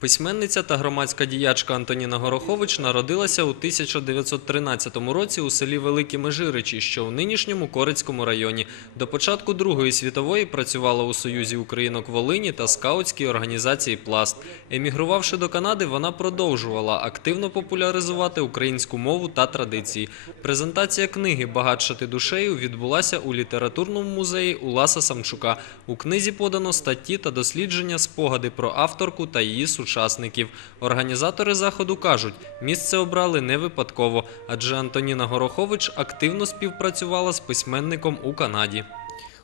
Письменниця та громадська діячка Антоніна Горохович народилася у 1913 році у селі Великі Межиричі, що у нинішньому Корицькому районі. До початку Другої світової працювала у Союзі Українок Волині та скаутській організації Пласт. Емігрувавши до Канади, вона продовжувала активно популяризувати українську мову та традиції. Презентація книги Багатшати душею відбулася у літературному музеї Уласа Самчука. У книзі подано статті та дослідження спогади про авторку та її сучасників. Організатори заходу кажуть, місце обрали не випадково, адже Антоніна Горохович активно співпрацювала з письменником у Канаді.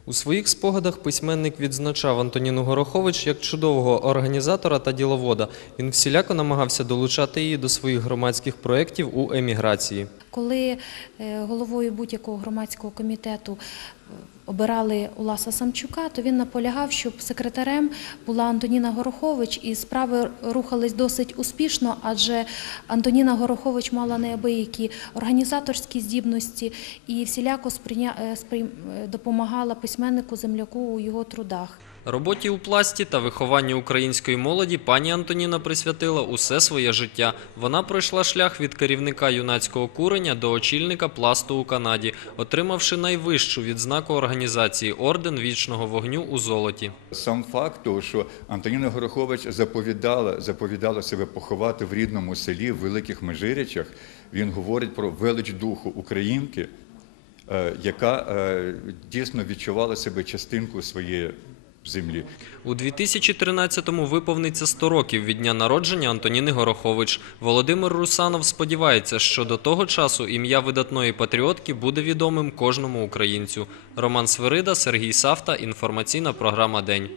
У своїх спогадах письменник відзначав Антоніну Горохович як чудового організатора та діловода. Він всіляко намагався долучати її до своїх громадських проєктів у еміграції. Коли е, головою будь-якого громадського комітету е, обирали Уласа Самчука, то він наполягав, щоб секретарем була Антоніна Горохович, і справи рухались досить успішно, адже Антоніна Горохович мала неабиякі організаторські здібності і всіляко е, допомагала письменнику земляку у його трудах. Роботі у пласті та вихованню української молоді пані Антоніна присвятила усе своє життя. Вона пройшла шлях від керівника юнацького куреня до очільника пласту у Канаді, отримавши найвищу відзнаку організації орден вічного вогню у золоті. Сам факт того, що Антоніна Горохович заповідала, заповідала себе поховати в рідному селі в Великих Межирячах, він говорить про велич духу українки, е, яка е, дійсно відчувала себе частинкою своєї землі. У 2013-му виповниться 100 років від дня народження Антоніни Горохович. Володимир Русанов сподівається, що до того часу ім'я видатної патріотки буде відомим кожному українцю. Роман Свирида, Сергій Савта, інформаційна програма День.